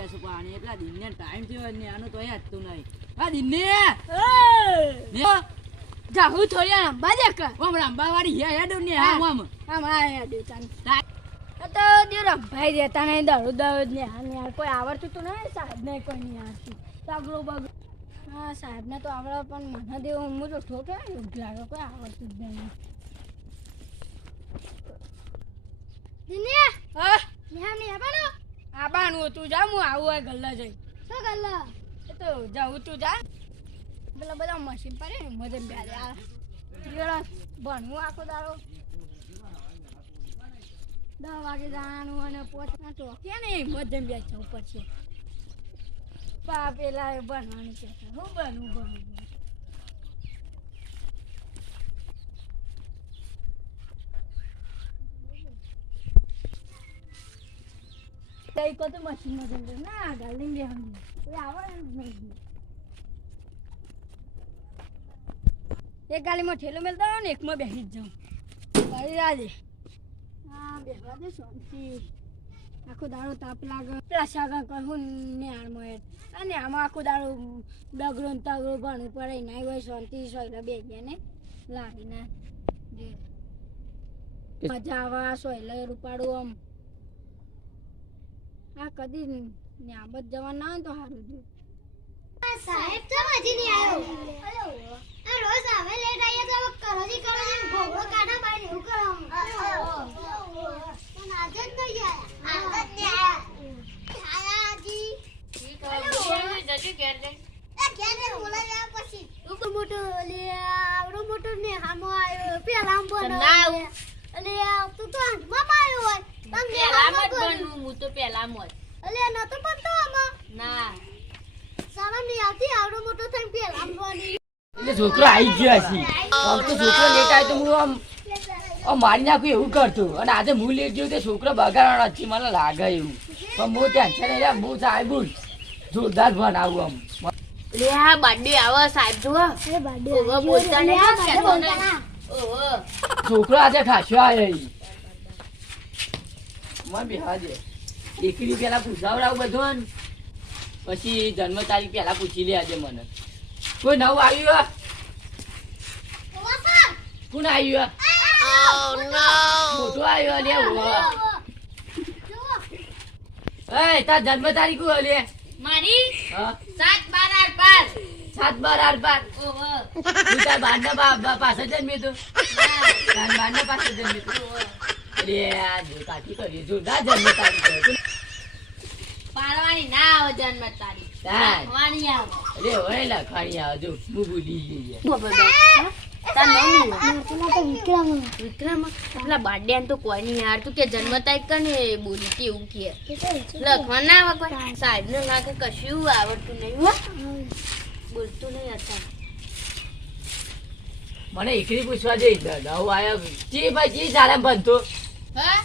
બેસો પાણી એટલા દિનને ટાઈમ થયો ને આનો તો યાદ તું નહીં આ દિનને જાહુ થોડી રંબા દેખ ઓમ રંબા વાળી હેડ ને હા ઓમ આમ આ હેડ ચાલ તો દે રંભાઈ દેતા નહીં દડો દડો ને યાર કોઈ આવડતું તો નહીં સાહેબ ને કોઈ નહીં આવડતું સાગરો બગ હા સાહેબ ને તો આવડે પણ મને દેવો હું તો ઠોકે લાગે કોઈ આવડતું જ નહીં દિને હા ને આબાનો આબાનું તું જા હું આવું હોય ગલ્લા જઈ શું ગલ્લા એ તો જાઉં તું જા પેલા બધા મશીન પડે ને મજે બેરે આ ભણવું આખો દાડો 10 વાગે જવાનું અને પહોંચના તો કે નહીં મધ્યમ બેસ જવું પડશે પા પેલા ભણવાનું છે હું ભણવું કઈ કો તો મશીનમાં જંગલ ના ગાલી દે હમ એ આવડે નહીં એક ગાલીમાં ઠેલો મેલતા હોય ને એકમાં બેસી જ જાઉં કરી રાજે હા બેસવા દે શાંતિ આખો દાડો તાપ લાગે પેલા સાગા કહું ને આળમાં અને આમાં આખો દાડો ડગરો ને તગરો ભણવું પડે ના હોય શાંતિ સોયલા બે ગયા ને લાગીને જે મજા આવા સોયલા રૂપાડું આમ હા કદી ને આમ જ જવા ના હોય તો સારું જો સાહેબ તો હજી નહીં આવ્યો આ રોજ આવે લેટ આયા તો કરોજી ગોગળો કાઢા બાઈ એવું કરાવું પણ આજે જ નહીં આયા આયાજી જજે ઘેર લે એ ઘેર લે બોલાવ્યા પછી તું મોટો લે આવડો મોટો ને હામો આવ્યો પેલા આમ બનો અલે તું તો હાથમાં આવ્યો હોય તમને પેલા મત બનવું હું તો પેલા મત અલે ન તો બનતો આમાં ના સારા ની આવતી આવડો મોટો થઈને પેલા આમ બની એટલે છોકરો આવી ગયો છે આમ તો છોકરો લેટ આવ્યો તો હું આમ મારી નાખું એવું કરતું અને આજે હું લેટ ગયો તે છોકરો બગાડવાનો છે મને લાગે એવું પણ બહુ ટેન્શન એટલે બહુ સાહેબ જોરદાર ભણાવું આમ લે આ બર્થડે આવે સાહેબ જો એ બાડે ઓવો બોલતા ને કેતો ને ઓવો છોકરો આજે ખાસો આવ્યો મને બેહાજે એકલી પેલા પૂછાવડાવ બધું પછી જન્મ તારીખ પેલા પૂછી લે આજે મને કોઈ નવું આવ્યું કોણ આવ્યું મોટો આવ્યો લે એ તાર જન્મ તારીખ શું લે મારી હા 7/12/8 ઓહો ઓવો તું તાર બારના પાસે જન્મી તું તાર બારના પાસે જન્મી તું અરે આ જો કાકી કરી જોરદાર જન્મ તારીખ પાડવાની ના આવે જન્મ તારીખ લખવાની આવે અરે હોય લખવાની આવે જો હું ભૂલી ગઈ તાર નામ વિક્રમ પેલા બર્થડે તો કોઈ નહીં યાર તું કે જન્મ તારીખ કને બોલી કે એવું કે લખવા ના આવે કોઈ સાહેબ ને ના કે કશું આવડતું નહીં હો બોલતું નહીં હતા મને એકલી પૂછવા જઈ નવ આવ્યો જી ભાઈ જી શાળામાં ભણતો હા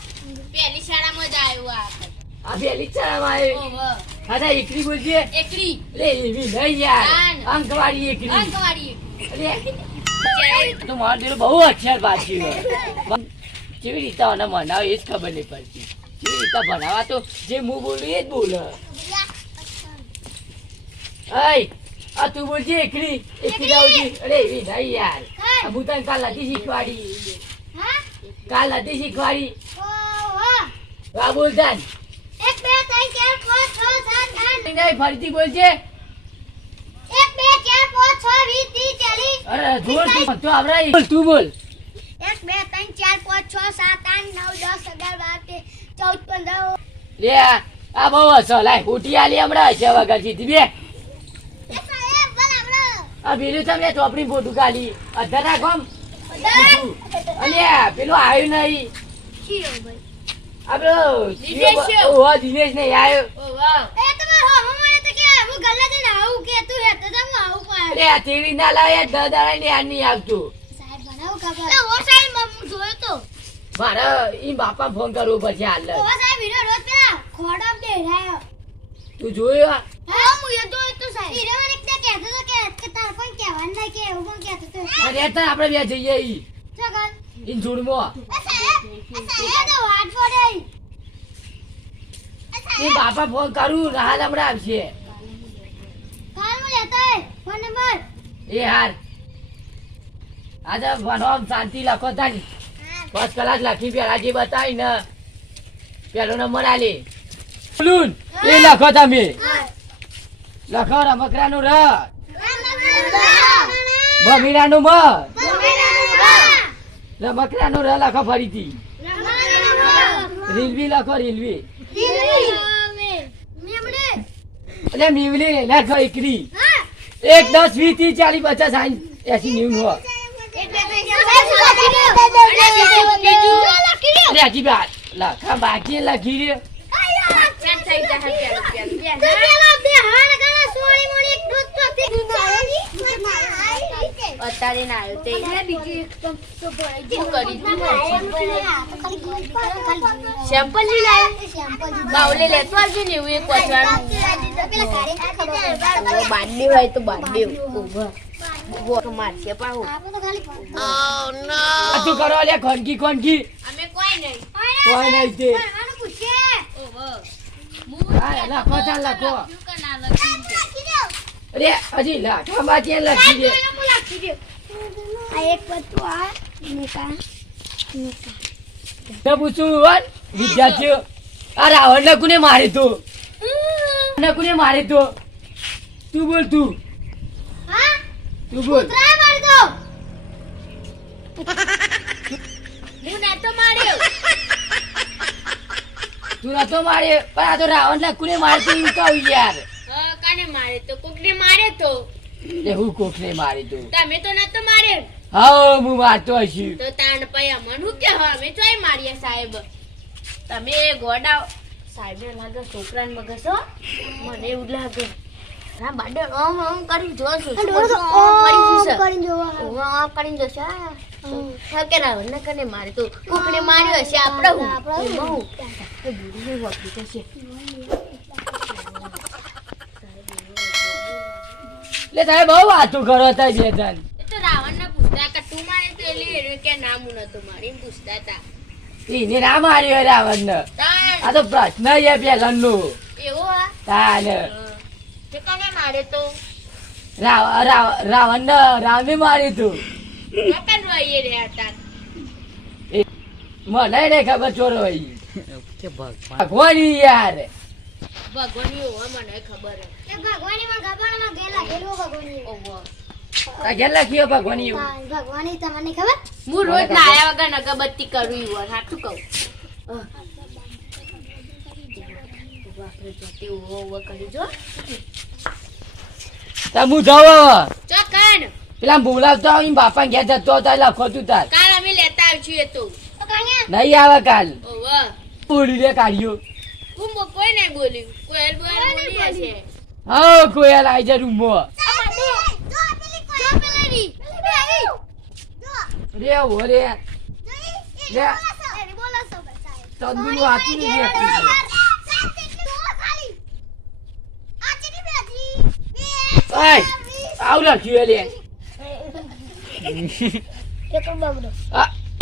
પહેલી શાળામાં જ આવ્યો આ આ પેલી શાળામાં આવ્યો ઓહો હા એકલી બોલજે એકલી અરે એવી નહીં યાર અંકવાડી એકલી અંકવાડી અરે તો મારો દિલ બહુ અક્ષર પાછી કેવી રીતે મને મનાવે એ જ ખબર નહીં પડતી કેવી રીતે ભણાવા તો જે હું બોલું એ જ બોલે આ તું બોલજે એકલી જાઉજી અરે એવી નહીં યાર હું તને કાલ નથી શીખવાડી કાલ નથી શીખવાડી હા બોલ તાન 1 2 3 4 5 6 7 8 નહીં ફરીથી બોલજે 1 2 4 5 6 20 30 40 અરે જોર તું તો આવરાય બોલ તું બોલ 1 2 3 4 5 6 7 8 9 10 11 12 13 14 15 લે આ બહુ હસો લાય ઉઠી આલી હમણાં હશે વગર સીધી બે એ સાહેબ બરાબર આ પેલું તમને ચોપડી ફોટું કાઢી અધર રાખો અને પેલું આવ્યું નહીં શિયો ભાઈ આપડે દિનેશ ને આવ્યો ઓહો એ તમાર હોમો મને તો કે હું ગલ્લા જઈને આવું કે તું હેતો તો હું આવું પાડ અરે આ તેડી ના લાવે દાદા ને આ નહીં આવતું સાહેબ બનાવ ખબર એ ઓ સાહેબ હું જોયો તો મારે ઈ બાપા ફોન કરવો પછી હાલ ઓ સાહેબ હીરો રોજ પેલા ખોડો બેરાયો તું જોયો હા હું એ જોયો તો સાહેબ હીરો મને એક કહેતો તો કે તાર પણ કહેવાનું નહીં કે એવું પણ કહેતો તો અરે અત્યારે આપણે બે જઈએ ઈ ચગલ ઈન જોડમો એ સાહેબ તો વાત પડે એ સાહેબ એ બાપા ફોન કરું હાલ હમણાં આવશે ફોન નંબર એ હાર આજે ભણવા શાંતિ લખો થાય 5 કલાક લખી પેલા જે બતાવી ને પેલો નંબર આલે બોલુન એ લખો તમે લખો રમકડાનું ર બમીરાનું મ રમકડાનું ર લખો ફરીથી રેલવી લખો રેલવી એટલે મીવલી લખો એકરી 1 10 20 30 40 50 60 80 90 અરે હજી બાર લખા બાકી લખી રે અત્યારે ના આવ્યો તે શું કરી સેમ્પલ લઈ લાવ્યો બાવલે લેતો આવજો ને એવું એક વચવાનું બાંધે હોય તો બાંધે મારશે પણ તું કરો લે ખોનકી ખોનકી અમે કોઈ નહીં કોઈ નહીં તે ઓહો હા લખો ચાલ લખો શું કના લખી અરે હજી લખા બાકી લખી દે એક પત્તું આ મેકા મેં પૂછું વિદ્યાર્થીઓ આ રાવણ ને કોને મારે તો કોને મારે તો તું બોલ તું હા તું બોલ ટ્રાય મારી દો હું ના તો માર્યો તું નતો મારે પણ આ તો રાવણ ને કોને મારતી એવું કહું યાર કાને મારે તો કોકને મારે તો એ હું કોક ને મારી તું તમે તો નતો માર્યો હા હું મારતો હશું તો તાણ પઈ અમન હું કે અમે ચોય મારીએ સાહેબ તમે ગોડા સાહેબ ને લાગે છોકરાને મગસ હો મને એવું લાગે હા બાડે ઓમ ઓમ કરી જોશું કરીને જોશે હા કે રાવણ ને કને મારે તો કોકને માર્યો હશે આપણે હું બુડી વાપરી થશે એટલે તમે બહુ વાતો કરો હતા બે જણ એ તો રાવણ ને પૂછતા કે તું મારે તો એટલે કે નામ હું નતો મારી એમ પૂછતા હતા એને ના માર્યો રાવણ ને આ તો પ્રશ્ન છે પેલા નું એવો હા તાન તે કને મારે તો રાવણ ને રામે માર્યું તું કકન રોઈએ રે હતા મને નહીં ખબર ચોરો હોય ભગવાન યાર ભગવાનની હોવા મને ખબર હે ભગવાની માં ગબાણમાં ગેલા ગેલો ભગવાની ઓહો આ કેટલા કયો ભગવાન એવું ભગવાની તમને ખબર હું રોજ નાયા વગર અગરબત્તી કરું ઈવર સાચું કહું બાપરે જોતી ઓવો કરી જો હું જાઉં ચોકન પેલા બોલાવતો આવું બાપા ઘેર જતો હતા લખો તું તાર કાલ અમે લેતા આવશું એ તો નહીં આવે કાલ ઓહો બોલી લે કાઢ્યો હું કોઈ નહીં બોલ્યું કોયલ બોલ બોલી હશે હા કોયલ આવી જાય રૂમમાં રે ઓ રે લે તંદુર વાતું નહીં આવ લખ્યું લે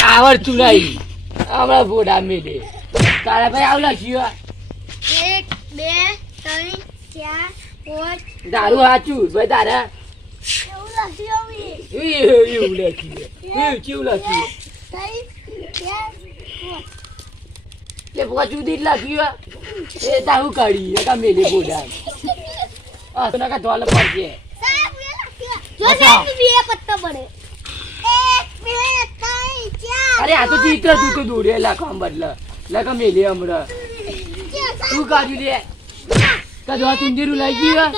આવડતું નહીં હમણાં બોડા મેલે તારા ભાઈ આવ લખ્યું 1 2 3 4 5 તારું સાચું ભાઈ તારા એવું લખ્યું કેવું લખ્યું એટલે પાછું દી લખ્યું એ તારું કાઢી કા મેલે બોડા હા તો નકા ધોલ પડશે અરે આ તો ચિત્ર તું તો દોરે લખવા બદલે લખા મેલે હમણાં તું કાઢ્યું લે કદવા તુંજેરું લઈ ગયું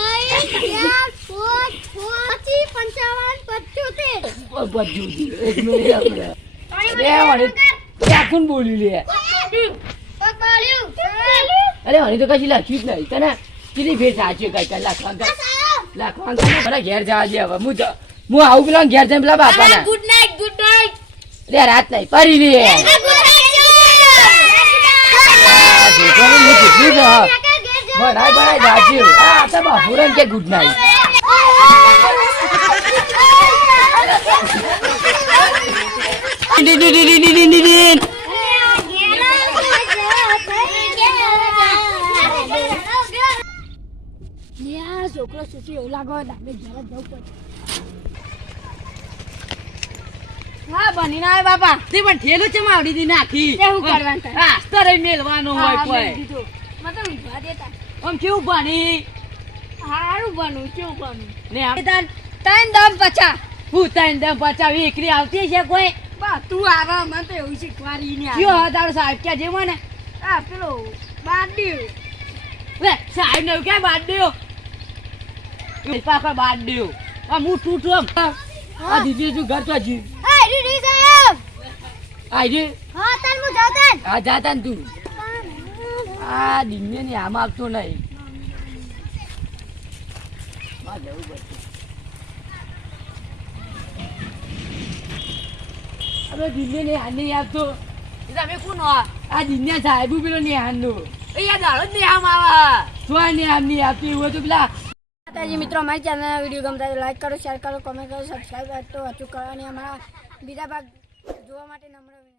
બધું એક મેલે હમણાં રે આખું બોલ્યું લે અરે હણી તો કશી લખ્યું જ નહીં તને કેટલી ફેર સાચી કઈ લખવા ઘેર જવા દે હવે હું આવું પેલા ઘેર જઈને પેલા બાપા ગુડ નાઈટ લે રાત નહીં પરી લે ભણાય જાજુ આ તો બાપુરન કે ગુડ નાઈટ પછી એવું લાગો દાદે ઘરે જવું પડે. હા બની ના આવે બાપા. તે પણ ઠેલું છે માવડી દી નાખી તે શું કરવાનું થાય? હા સ્તરે મેલવાનો હોય હા, કોઈ મેં કીધું. મતલબ ઊંઘવા દેતા. આમ કેવું ભણી હારું બનવું કેવું બનવું. ને આમ તાન ત્રણ દમ પચા. હું તને દમ પચાવી એકરી આવતી છે કોઈ બા તું આવા મને તો એવું શીખવાડી ને કયો હા તારો સાહેબ ક્યાં જેવો ને આ પેલો બાંધ્યું. લે સાહેબ ને ક્યાં બાદ દ્યો પાકા બાદ દ્યો આ હું તૂટું આમ આ દીદી તું ઘર તો જી એ રીડી સાહેબ આઈ રે હા તાર હું જાઉં તાન આ જાતા ને તું આ દિને ને આમ આપતો નહીં આ જવું પડશે હવે દિને ને હાલ નહીં આપતો તમે કોણ આ દિને સાહેબ પેલો ને હાલ એ યાર દાડો જ ને આમ આવા તો ને આમ નહીં આપતી હોય તો પેલા માતાજી મિત્રો અમારી ચેનલના વિડીયો ગમતા હોય લાઈક કરો શેર કરો કોમેન્ટ કરો સબસ્ક્રાઈબ તો અચૂક કરો અને અમારા બીજા ભાગ જોવા માટે નમ્ર વિનંતી.